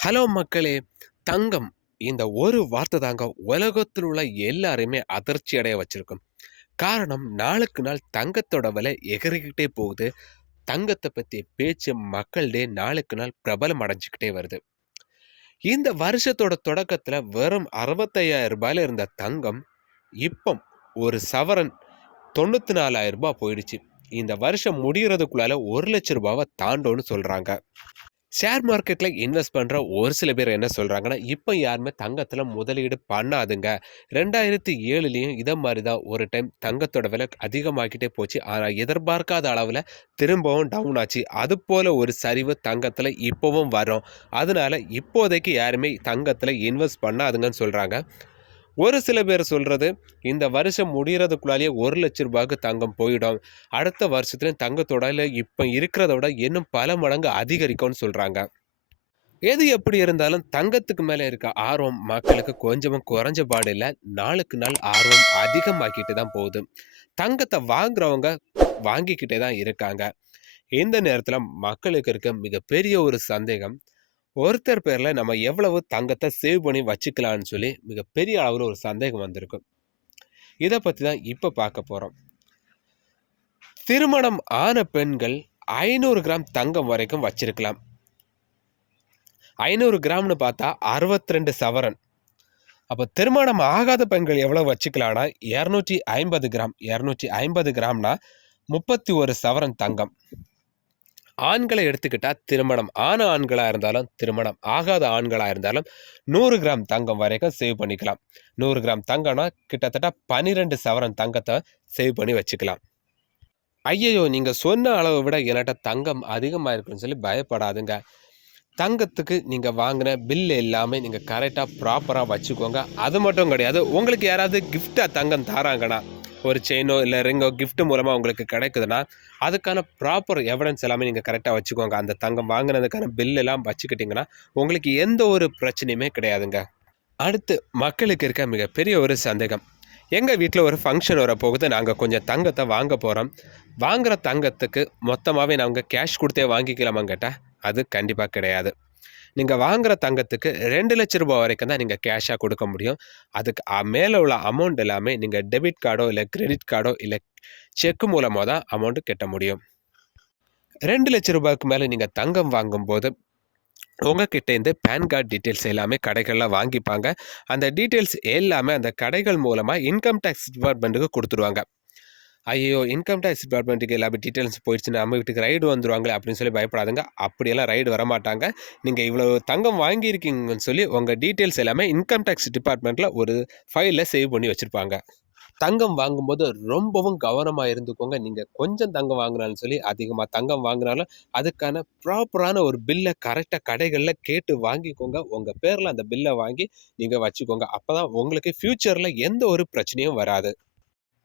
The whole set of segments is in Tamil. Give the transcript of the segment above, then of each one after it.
ஹலோ மக்களே! தங்கம் இந்த ஒரு வார்த்தை தாங்க உலகத்தில் உள்ள எல்லாரையுமே அதிர்ச்சி அடைய வச்சிருக்கும். காரணம் நாளுக்கு நாள் தங்கத்தோட விலை எகிறிக்கிட்டே போகுது. தங்கத்த பத்திய பேச்சு மக்களிடையே நாளுக்கு நாள் பிரபலம் அடைஞ்சுக்கிட்டே வருது. இந்த வருஷத்தோட தொடக்கத்துல வெறும் ரூ. 65,000 இருந்த தங்கம், இப்போ ஒரு சவரன் ரூ. 94,000 போயிடுச்சு. இந்த வருஷம் முடியறதுக்குள்ளால ரூ. 1,00,000 தாண்டும்னு சொல்றாங்க. ஷேர் மார்க்கெட்ல இன்வெஸ்ட் பண்ற ஒரு சில பேர் என்ன சொல்றாங்கன்னா, இப்ப யாருமே தங்கத்துல முதலீடு பண்ணாதுங்க. 2007லயும் இத மாரி தான் ஒரு டைம் தங்கத்தோட விலை அதிகமாகிட்டே போச்சு. ஆனா எதிர்பார்க்காத அளவுல திரும்பவும் டவுன் ஆச்சு. அதுபோல ஒரு சரிவு தங்கத்துல இப்பவும் வரும். அதனால இப்போதைக்கு யாருமே தங்கத்துல இன்வெஸ்ட் பண்ணாதுங்கன்னு சொல்றாங்க. ஒரு சில பேர் சொல்றது, இந்த வருஷம் முடியறதுக்குள்ளாலேயே ரூ. 1,00,000க்கு தங்கம் போயிடும். அடுத்த வருஷத்துலயும் தங்கத்தோட விலை இப்ப இருக்கிறத விட இன்னும் பல மடங்கு அதிகரிக்கும்னு சொல்றாங்க. எது எப்படி இருந்தாலும் தங்கத்துக்கு மேல இருக்க ஆர்வம் மக்களுக்கு கொஞ்சமும் குறைஞ்ச பாடு இல்ல. நாளுக்கு நாள் ஆர்வம் அதிகமாக்கிட்டு தான் போகுது. தங்கத்த வாங்குறவங்க வாங்கிக்கிட்டே தான் இருக்காங்க. இந்த நேரத்துல மக்களுக்கு இருக்க மிகப்பெரிய ஒரு சந்தேகம், ஒருத்தர் பேர்ல நம்ம எவ்வளவு தங்கத்த சேவ் பண்ணி வச்சுக்கலாம்னு சொல்லி மிகப்பெரிய அளவுல ஒரு சந்தேகம் வந்திருக்கும். இத பத்தி தான் இப்ப பார்க்க போறோம். திருமணம் ஆன பெண்கள் 500 கிராம் தங்கம் வரைக்கும் வச்சிருக்கலாம். 500 கிராம்னு பார்த்தா 62 சவரன். அப்ப திருமணம் ஆகாத பெண்கள் எவ்வளவு வச்சுக்கலாம்னா 250 கிராம். 250 கிராம்னா 31 சவரன் தங்கம். ஆண்களை எடுத்துக்கிட்டா திருமணம் ஆன ஆண்களா இருந்தாலும், திருமணம் ஆகாத ஆண்களா இருந்தாலும் 100 கிராம் தங்கம் வரைக்கும் சேவ் பண்ணிக்கலாம். 100 கிராம் தங்கம்னா கிட்டத்தட்ட 12 சவரன் தங்கத்த சேவ் பண்ணி வச்சுக்கலாம். ஐயய்யோ! நீங்க சொன்ன அளவ விட என்கிட்ட தங்கம் அதிகமா இருக்குன்னு சொல்லி பயப்படாதீங்க. தங்கத்துக்கு நீங்க வாங்குன பில் எல்லாமே நீங்க கரெக்ட்டா, ப்ராப்பரா வச்சுக்கோங்க. அது மட்டும் கிடையாது, உங்களுக்கு யாராவது கிஃப்ட்டா தங்கம் தாராங்கன்னா, ஒரு செயினோ, இல்ல ரிங்கோ கிஃப்ட் மூலமா உங்களுக்கு கிடைக்குதுன்னா, அதுக்கான ப்ராப்பர் எவிடன்ஸ் எல்லாமே நீங்க கரெக்ட்டா வச்சுக்கோங்க. அந்த தங்கம் வாங்குனதுக்கான பில் எல்லாம் வச்சுக்கிட்டீங்கன்னா, உங்களுக்கு எந்த ஒரு பிரச்சனையுமே கிடையாதுங்க. அடுத்து மக்களுக்கு இருக்க மிகப்பெரிய ஒரு சந்தேகம். எங்க வீட்ல ஒரு ஃபங்ஷன் வரப்போகுது. நாங்க கொஞ்சம் தங்கத்த வாங்க போறோம். வாங்குற தங்கத்துக்கு மொத்தமாவே நாங்க கேஷ் குடுத்தே வாங்கிக்கலாமான்னு கேட்டா, அது கண்டிப்பா கிடையாது. நீங்க வாங்குற தங்கத்துக்கு ரூ. 2,00,000 வரைக்கும் தான் நீங்க கேஷா குடுக்க முடியும். அதுக்கு மேல உள்ள அமௌண்ட் எல்லாமே நீங்க டெபிட் கார்டோ, இல்ல கிரெடிட் கார்டோ, இல்ல செக் மூலமா தான் அமௌண்ட் கட்ட முடியும். ரூ. 2,00,000க்கு மேல நீங்க தங்கம் வாங்கும்போது உங்ககிட்ட இருந்து பான் கார்ட் டீட்டெயில்ஸ் எல்லாமே கடைகள்ல வாங்கிப்பாங்க. அந்த டீட்டெயில்ஸ் எல்லாமே அந்த கடைகள் மூலமா இன்கம் டாக்ஸ் டிபார்ட்மெண்ட்டுக்கு குடுத்துருவாங்க. ஐயய்யோ! இன்கம் டாக்ஸ் டிபார்ட்மெண்ட்டுக்கு எல்லா டீட்டெயில்ஸ் போயிடுச்சுன்னா, நம்ம வீட்டுக்கு ரைடு வந்துருவாங்களே அப்படின்னு சொல்லி பயப்படாதீங்க. அப்படியெல்லாம் ரைடு வரமாட்டாங்க. நீங்க இவ்வளவு தங்கம் வாங்கியிருக்கீங்கன்னு சொல்லி உங்க டீட்டெயில்ஸ் எல்லாமே இன்கம் டாக்ஸ் டிபார்ட்மெண்ட்ல ஒரு ஃபைல்ல சேவ் பண்ணி வச்சிருப்பாங்க. தங்கம் வாங்கும்போது ரொம்பவும் கவனமா இருந்துக்கோங்க. நீங்க கொஞ்சம் தங்கம் வாங்குனாலும் சரி, அதிகமா தங்கம் வாங்குனாலும், அதுக்கான ப்ராப்பரான ஒரு பில்ல கரெக்ட்டா கடைகள்ல கேட்டு வாங்கிக்கோங்க. உங்க பேர்ல அந்த பில்ல வாங்கி நீங்க வச்சுக்கோங்க. அப்பதான் உங்களுக்கு ஃபியூச்சர்ல எந்த ஒரு பிரச்சனையும் வராது.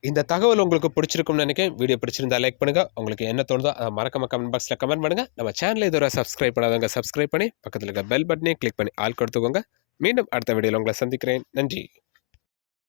இந்த தகவல் உங்களுக்கு பிடிச்சிருக்கும்னு நினைக்கிறேன். வீடியோ பிடிச்சிருந்தா லைக் பண்ணுங்க. உங்களுக்கு என்ன தோணுதோ அத மறக்காம கமெண்ட் பாக்ஸ்ல கமெண்ட் பண்ணுங்க. நம்ம சேனல இதுவரை சப்ஸ்கிரைப் பண்ணாதவங்க சப்ஸ்கிரைப் பண்ணி, பக்கத்துல இருக்க பெல் பட்டனையும் கிளிக் பண்ணி ஆல் கொடுத்துக்கோங்க. மீண்டும் அடுத்த வீடியோல உங்கள சந்திக்கிறேன். நன்றி.